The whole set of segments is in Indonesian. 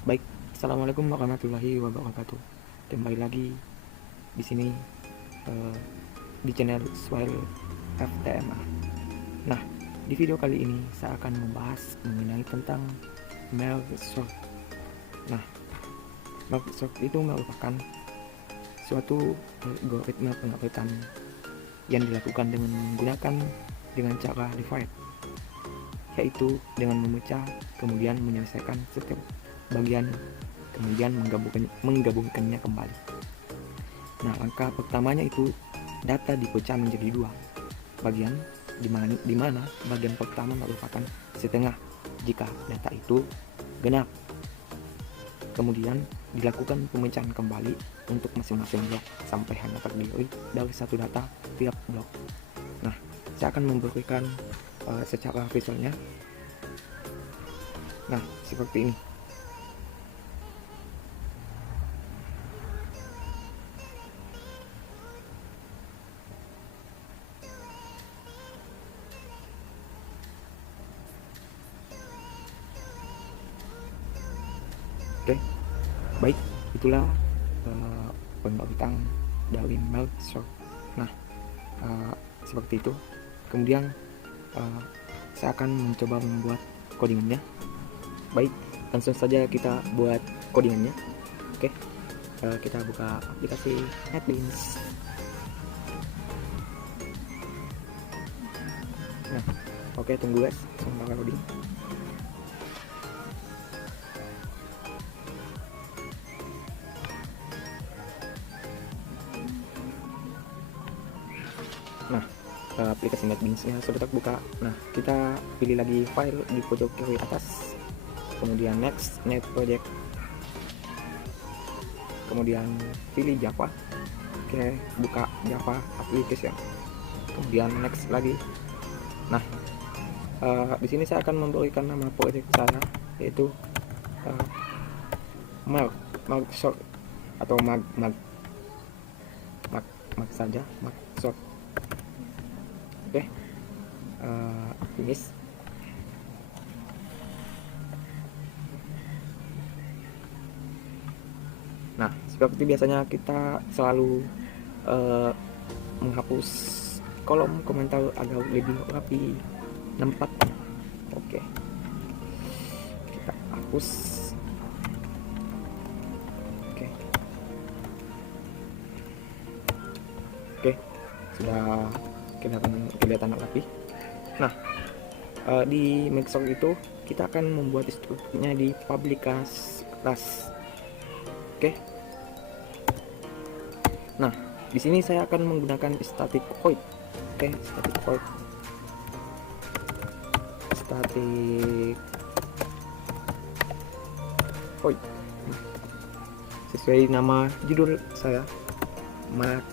Baik, assalamualaikum warahmatullahi wabarakatuh. Kembali lagi di sini eh, di channel Swell FTMA. Nah, di video kali ini saya akan membahas mengenai tentang Merge. Nah, Merge itu merupakan suatu algoritma pengeretan yang dilakukan dengan menggunakan dengan cara divide, yaitu dengan memecah kemudian menyelesaikan setiap bagian kemudian menggabungkannya kembali. Nah, langkah pertamanya itu data dipecah menjadi dua bagian, di mana bagian pertama merupakan setengah jika data itu genap. Kemudian dilakukan pemecahan kembali untuk masing-masing blok sampai hanya terdiri dari satu data tiap blok. Nah, saya akan memberikan secara visualnya. Nah, seperti ini. Oke, baik, itulah pengeretan dari Merge. Nah, seperti itu. Kemudian saya akan mencoba membuat codingannya. Baik, langsung saja kita buat codingannya. Oke, kita buka aplikasi NetBeans. Nah, oke, tunggu guys, sebentar loading. Nah, aplikasi NetBeans-nya sudah terbuka. Nah, kita pilih lagi file di pojok kiri atas, kemudian next, net project, kemudian pilih Java. Oke, buka Java application, kemudian next lagi. Nah, di sini saya akan memberikan nama project saya, yaitu Merge atau mag saja, Merge. Oke, finish. Nah, seperti biasanya kita selalu menghapus kolom komentar agar lebih rapi tempatnya. Oke, kita hapus. Oke, sudah kelihatan rapi. Nah, di Microsoft itu kita akan membuat strukturnya di public class. Oke. Nah, di sini saya akan menggunakan static void. Oke, static void. Sesuai nama judul saya, Merge.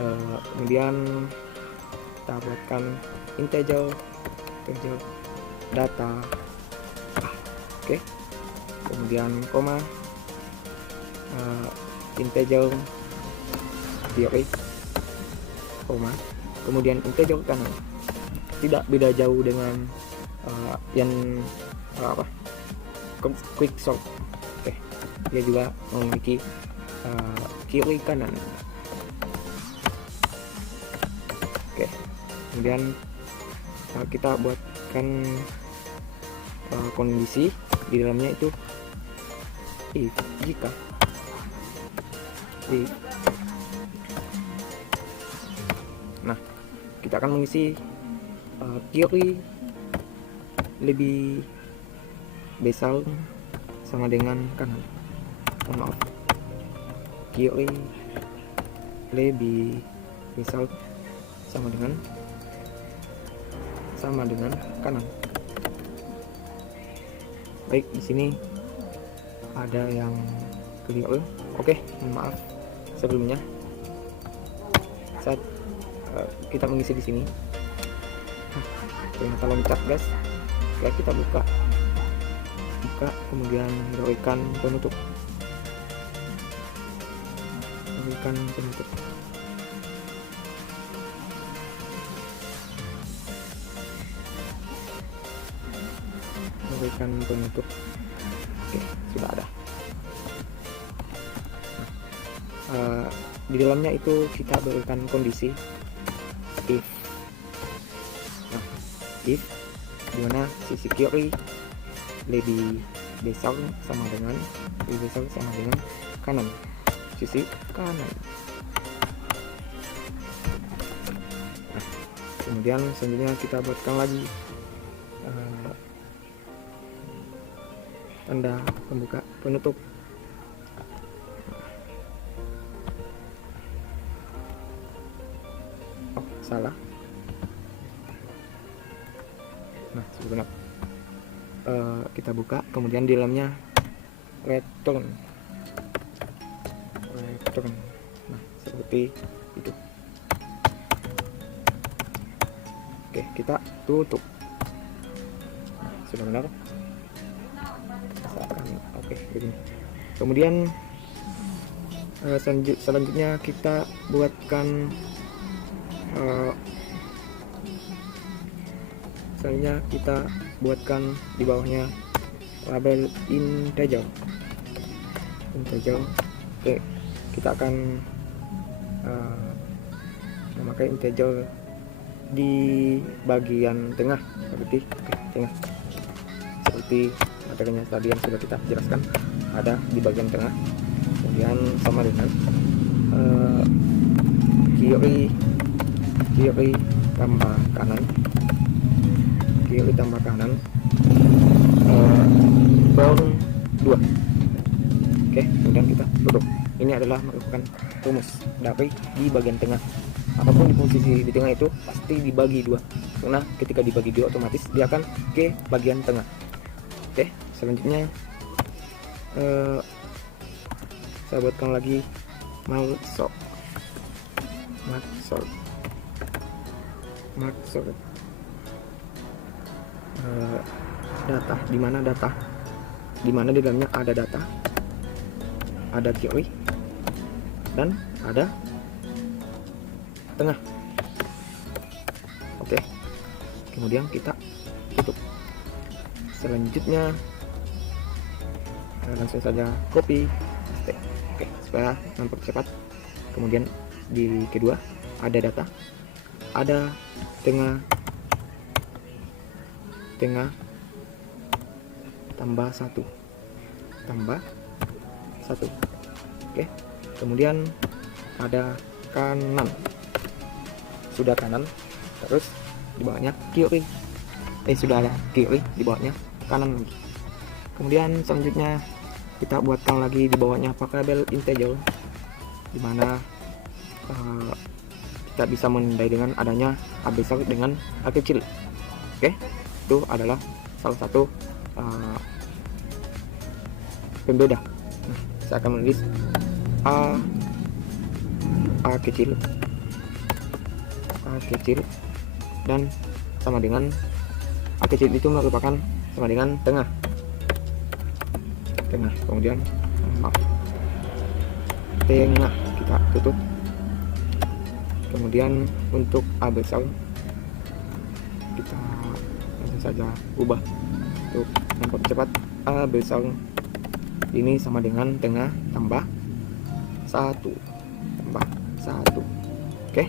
Nah, kemudian kita buatkan integer data. Oke, kemudian koma, integer kiri, koma, kemudian integer kanan. Tidak beda jauh dengan yang quick sort. Oke, dia juga memiliki kiri kanan. Oke, kemudian kita buatkan kondisi di dalamnya itu if jika if. Nah, kita akan mengisi kiri lebih besar sama dengan kanan. Maaf, kiri lebih besar sama dengan kanan. Baik, di sini ada yang keliru. Oke, maaf sebelumnya. Saat kita mengisi di sini, ternyata loncat guys. Oke, kita buka, kemudian berikan penutup. menggunakan penutup. Oke, sudah ada. Di dalamnya itu kita berikan kondisi if. Nah, if dimana sisi kiri lebih besar sama dengan kanan, sisi kanan. Nah, kemudian selanjutnya kita buatkan lagi tanda pembuka penutup. Oh, salah. Nah, sudah benar. Kita buka, kemudian di dalamnya return. Nah, seperti itu. Oke, kita tutup. Nah, sudah benar. Oke, begini. Kemudian selanjutnya kita buatkan di bawahnya label integer. Oke, kita akan memakai integer di bagian tengah, seperti materinya tadi yang sudah kita jelaskan, ada di bagian tengah. Kemudian sama dengan kiri tambah kanan, baru 2. Oke, kemudian kita tutup. Ini adalah merupakan rumus dari di bagian tengah. Apapun di posisi di tengah itu pasti dibagi 2, karena ketika dibagi 2 otomatis dia akan ke bagian tengah. Oke, selanjutnya saya buatkan lagi mark sort. Data, di mana di dalamnya ada data, ada kiri, dan ada tengah. Oke, kemudian kita tutup. Selanjutnya langsung saja copy paste. Oke, supaya mempercepat. Kemudian di kedua ada data, ada tengah tambah 1. Oke, kemudian ada kanan, sudah kanan, terus di bawahnya kiri, sudah ada kiri, di bawahnya kanan lagi. Kemudian selanjutnya kita buatkan lagi di bawahnya variabel integer, dimana kita bisa menandai dengan adanya A besar dengan A kecil. Oke, itu adalah salah satu pembeda. Nah, saya akan menulis A kecil dan sama dengan A kecil itu merupakan sama dengan tengah. Kemudian tengah kita tutup. Kemudian untuk A besar kita langsung saja ubah untuk mempercepat. A besar ini sama dengan tengah tambah 1. Oke.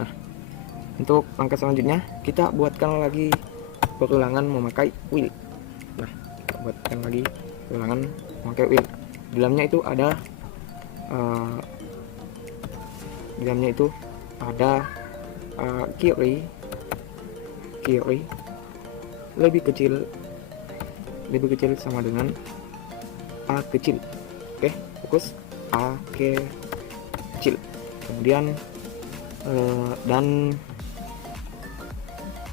Nah, untuk langkah selanjutnya kita buatkan lagi perulangan memakai wheel. Nah, kita buatkan lagi perulangan memakai wheel. Di dalamnya itu ada kiri lebih kecil sama dengan A kecil. Oke, fokus A kecil. Kemudian dan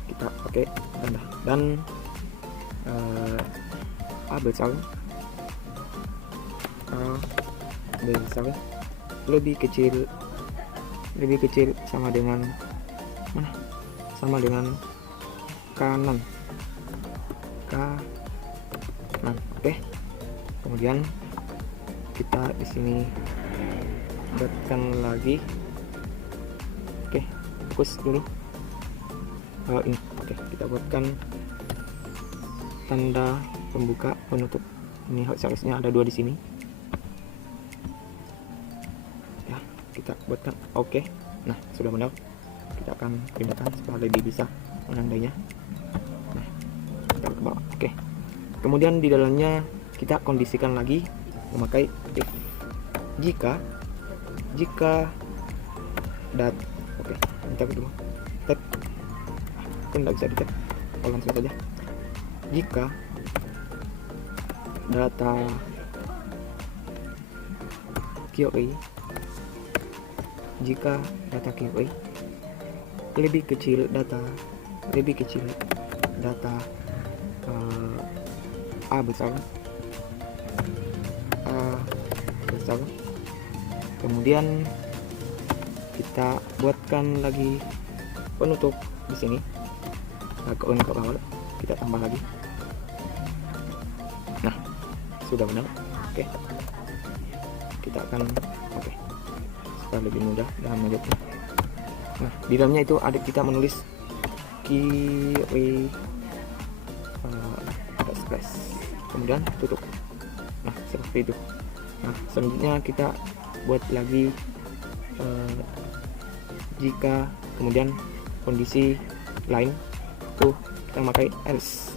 kita pakai tanda dan A besar lebih kecil sama dengan mana? Sama dengan kanan. Oke. Kemudian kita di sini buatkan lagi. Oke, fokus dulu. Ini. Oke, kita buatkan tanda pembuka penutup. Ini hot seriesnya ada 2 di sini. Ya, kita buatkan oke. Nah, sudah benar. Kita akan pindahkan supaya lebih bisa menandainya. Nah, kita ke bawah. Oke. Kemudian di dalamnya kita kondisikan lagi memakai if. Jika oke, kita dulu. Tab. Kan nggak bisa di-tab. Langsung saja. Jika data QA lebih kecil data A besar, kemudian kita buatkan lagi penutup di sini, ke bawah kita tambah lagi. Nah, sudah benar. Oke, kita akan supaya lebih mudah dalam menjawabnya. Nah, di dalamnya itu ada kita menulis key express, kemudian tutup. Nah, seperti itu. Nah, selanjutnya kita buat lagi jika kemudian kondisi lain tuh kita pakai else.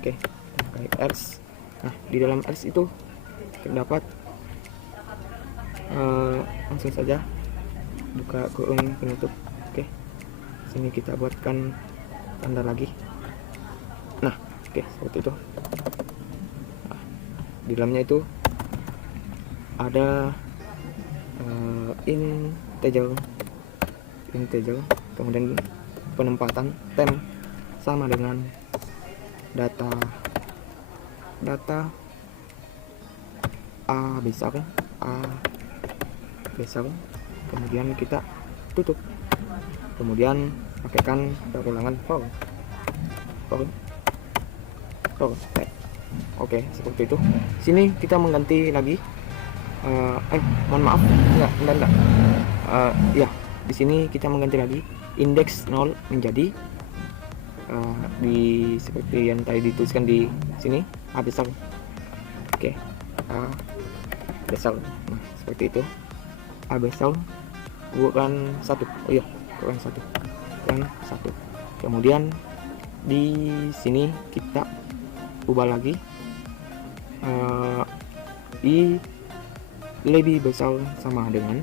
Oke, kita pakai else. Nah, di dalam else itu terdapat langsung saja buka kurung penutup. Oke, sini kita buatkan tanda lagi. Nah, oke, seperti itu. Nah, di dalamnya itu ada integer, kemudian penempatan tem sama dengan data A besar, kemudian kita tutup, kemudian pakaikan perulangan for. Oke, seperti itu. Sini kita mengganti lagi mohon maaf, enggak. Ya, di sini kita mengganti lagi indeks 0 menjadi seperti yang tadi dituliskan di sini, A besar. Oke, A besar. Nah, seperti itu. A besar kurang 1. Oh iya, kurang 1. Kemudian di sini kita ubah lagi I lebih besar sama dengan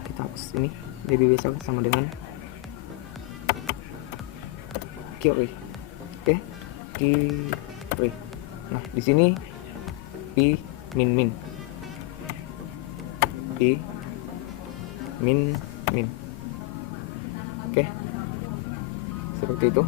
kita hapus ini, lebih besar sama dengan kiri. Oke, kiri. Nah, di sini I min. Oke, seperti itu.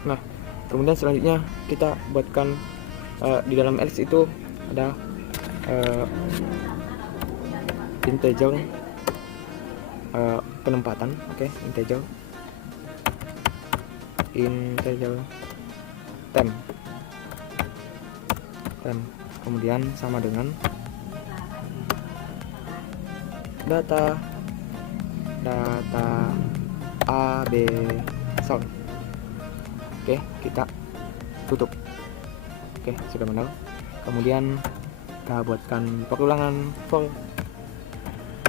Nah, kemudian selanjutnya kita buatkan di dalam else itu ada integer penempatan. Oke, integer tem, kemudian sama dengan data A B besar. Oke, kita tutup. Oke, sudah benar. Kemudian kita buatkan perulangan for.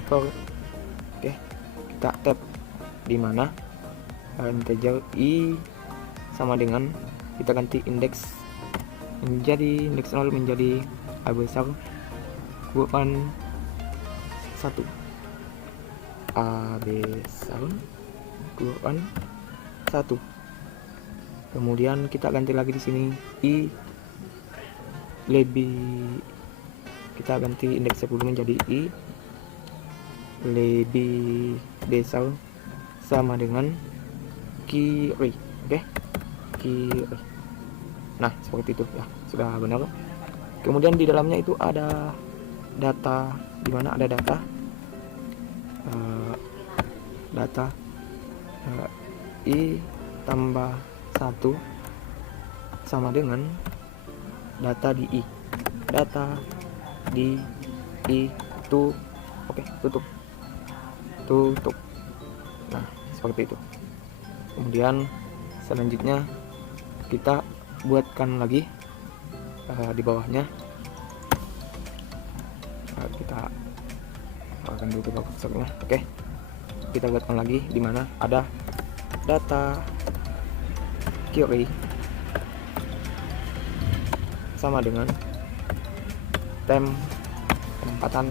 Oke, kita tab di mana integer I sama dengan, kita ganti indeks menjadi indeks 0 menjadi A besar kurang 1. A besar kurang 1. Kemudian kita ganti lagi di sini I lebih, kita ganti indeks 10 menjadi I lebih besar sama dengan kiri. Oke, kiri. Nah, seperti itu ya, sudah benar. Kemudian di dalamnya itu ada data, di mana ada data I tambah 1 sama dengan data di I. Data di I itu oke, tutup. Nah, seperti itu. Kemudian selanjutnya kita buatkan lagi di bawahnya. Kita akan dulu ke boxnya. Oke, kita buatkan lagi di mana ada data query sama dengan penempatan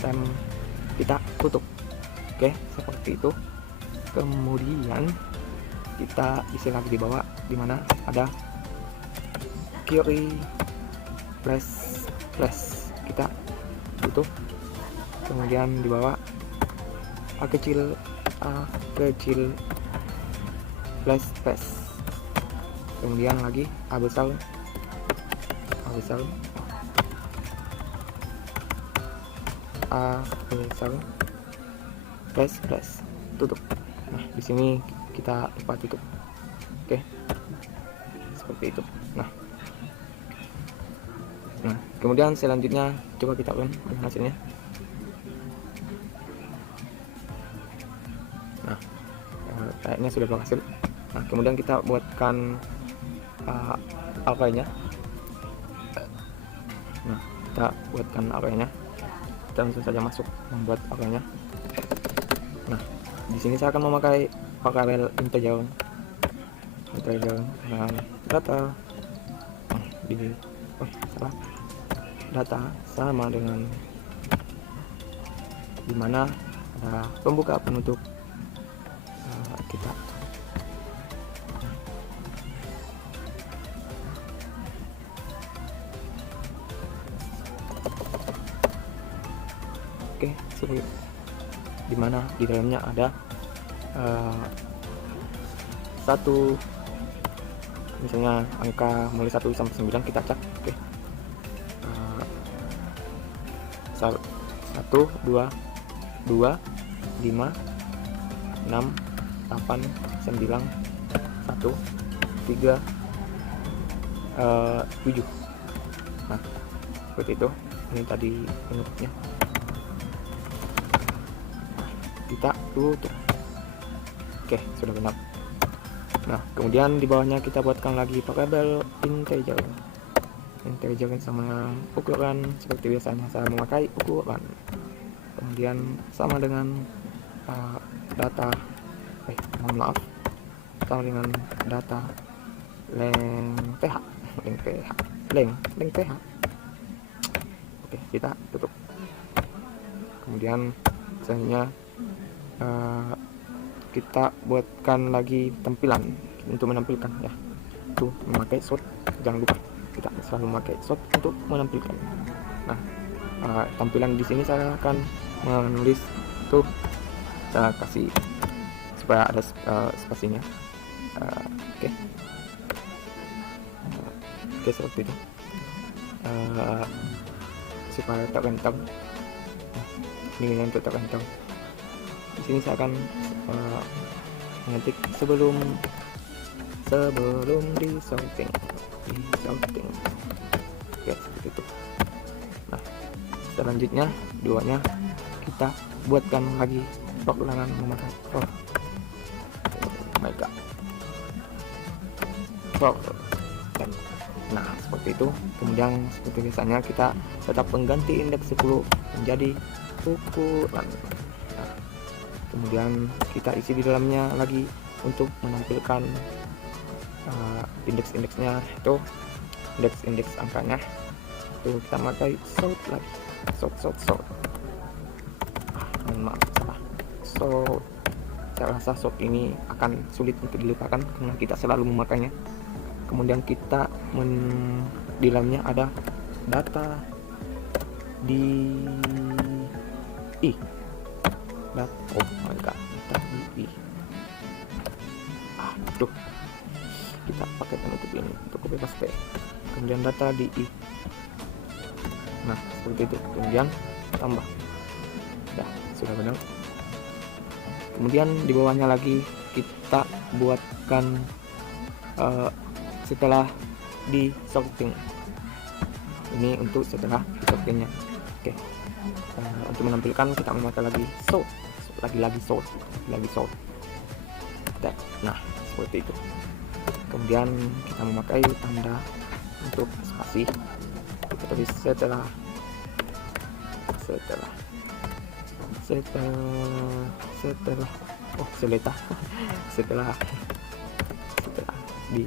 tem, kita tutup. Oke, seperti itu. Kemudian kita isi lagi di bawah di mana ada query plus kita tutup. Kemudian di bawah a kecil plus. Kemudian lagi a besar plus tutup. Nah, di sini kita lupa tutup. Oke, seperti itu. Nah, kemudian selanjutnya coba kita run hasilnya. Nah, kayaknya sudah berhasil. Nah, kemudian kita buatkan array-nya. Nah, kita buatkan array-nya. Kita langsung saja masuk membuat array-nya. Nah, di sini saya akan memakai variabel integer data data sama dengan dimana ada pembuka penutup kita. Oke, seperti dimana di dalamnya ada satu, misalnya angka mulai 1 sampai 9 kita cek. Oke, 1, 2, 5, 6, 8, 9, 1, 3, 7. Nah, seperti itu. Ini tadi bentuknya. Kita tutup. Oke, sudah benar. Nah, kemudian di bawahnya kita buatkan lagi variabel integer sama ukuran seperti biasanya saya memakai ukuran. Kemudian sama dengan data sama dengan data length th. Oke, kita tutup. Kemudian selanjutnya kita buatkan lagi tampilan untuk menampilkan ya, itu memakai short. Jangan lupa kita selalu memakai short untuk menampilkan. Nah, tampilan di sini saya akan menulis tuh, saya kasih supaya ada spasinya. Oke, seperti itu, supaya tak rentang. Ini untuk tak rentang. Di sini saya akan mengetik sebelum di sorting. Oke, seperti itu. Nah, selanjutnya duanya kita buatkan lagi ulangan memakai for. Nah, seperti itu. Kemudian seperti biasanya kita tetap mengganti indeks 10 menjadi ukuran. Nah, kemudian kita isi di dalamnya lagi untuk menampilkan indeks-indeksnya, itu indeks angkanya itu kita pakai sort lagi, sort. Maaf, salah. Saya rasa sort ini akan sulit untuk dilupakan karena kita selalu memakainya. Kemudian kita di dalamnya ada data di I. Oh my god, data di I. kita pakai penutup ini untuk copy paste, kemudian data di I. Nah seperti itu, kemudian tambah. Ya sudah benar. Kemudian di bawahnya lagi kita buatkan setelah di sorting. Ini untuk setelah di sortingnya. Oke. Untuk menampilkan kita memakai lagi sort, lagi sort. Nah seperti itu. Kemudian kita memakai tanda untuk spasi. Kita tulis setelah setelah di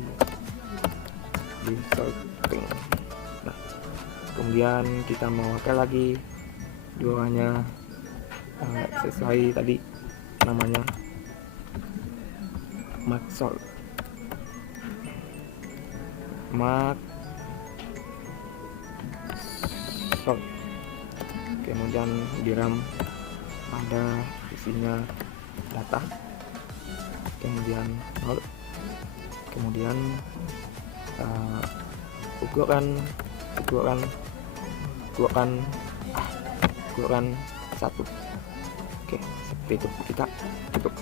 sorting. Nah kemudian kita memakai lagi di bawahnya sesuai tadi namanya maksol. Kemudian di RAM ada isinya data, kemudian nol, kemudian ukuran 1. Oke seperti itu, kita tutup.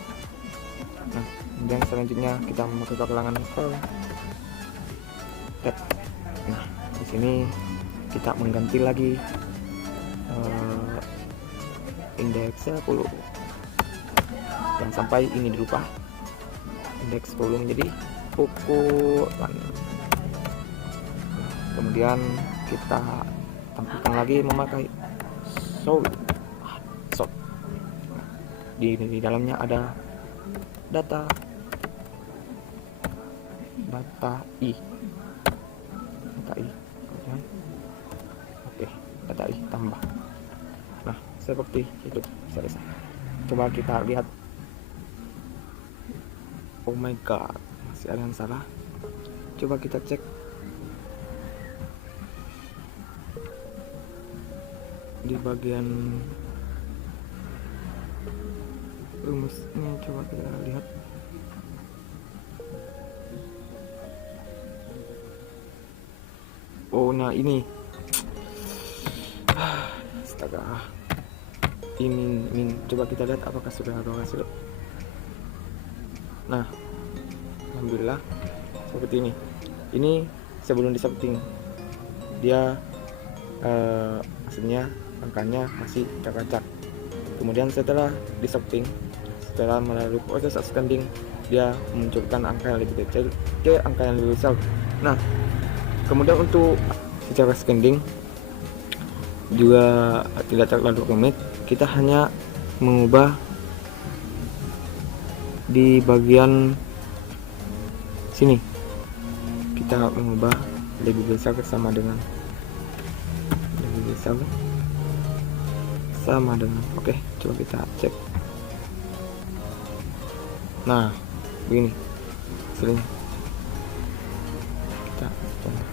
Nah kemudian selanjutnya kita memakai kelangan file tab. Nah di sini kita mengganti lagi indeks 10. Jangan sampai ini dirubah, indeks 10 menjadi ukuran. Kemudian kita tampilkan lagi memakai sort. Di dalamnya ada data I. Kemudian oke, data I tambah. Nah seperti itu selesai. Coba kita lihat. Oh my god, masih ada yang salah. Coba kita cek di bagian rumusnya. Coba kita lihat. Oh nah ini astaga, ini coba kita lihat apakah sudah berhasil. Nah alhamdulillah seperti ini. Ini sebelum di sorting dia hasilnya angkanya masih acak-acak. Kemudian setelah di sorting, setelah melalui proses ascending, dia memunculkan angka yang lebih kecil ke angka yang lebih besar. Nah kemudian untuk secara ascending juga tidak terlalu rumit. Kita hanya mengubah di bagian sini, kita mengubah lebih besar sama dengan oke, coba kita cek. Nah begini hasilnya. Kita coba.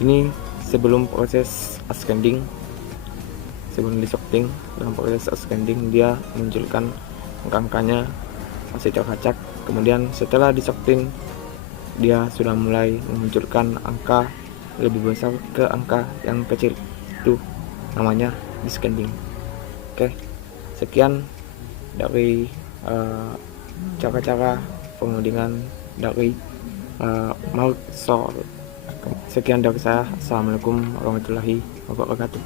Ini sebelum proses ascending, sebelum di sorting. Dalam proses ascending dia munculkan angka-angkanya masih teracak. Kemudian setelah di sorting dia sudah mulai memunculkan angka lebih besar ke angka yang kecil. Itu namanya descending. Oke, sekian dari cara-cara pengodingan dari Maksol. Sekian dari saya. Assalamualaikum warahmatullahi wabarakatuh.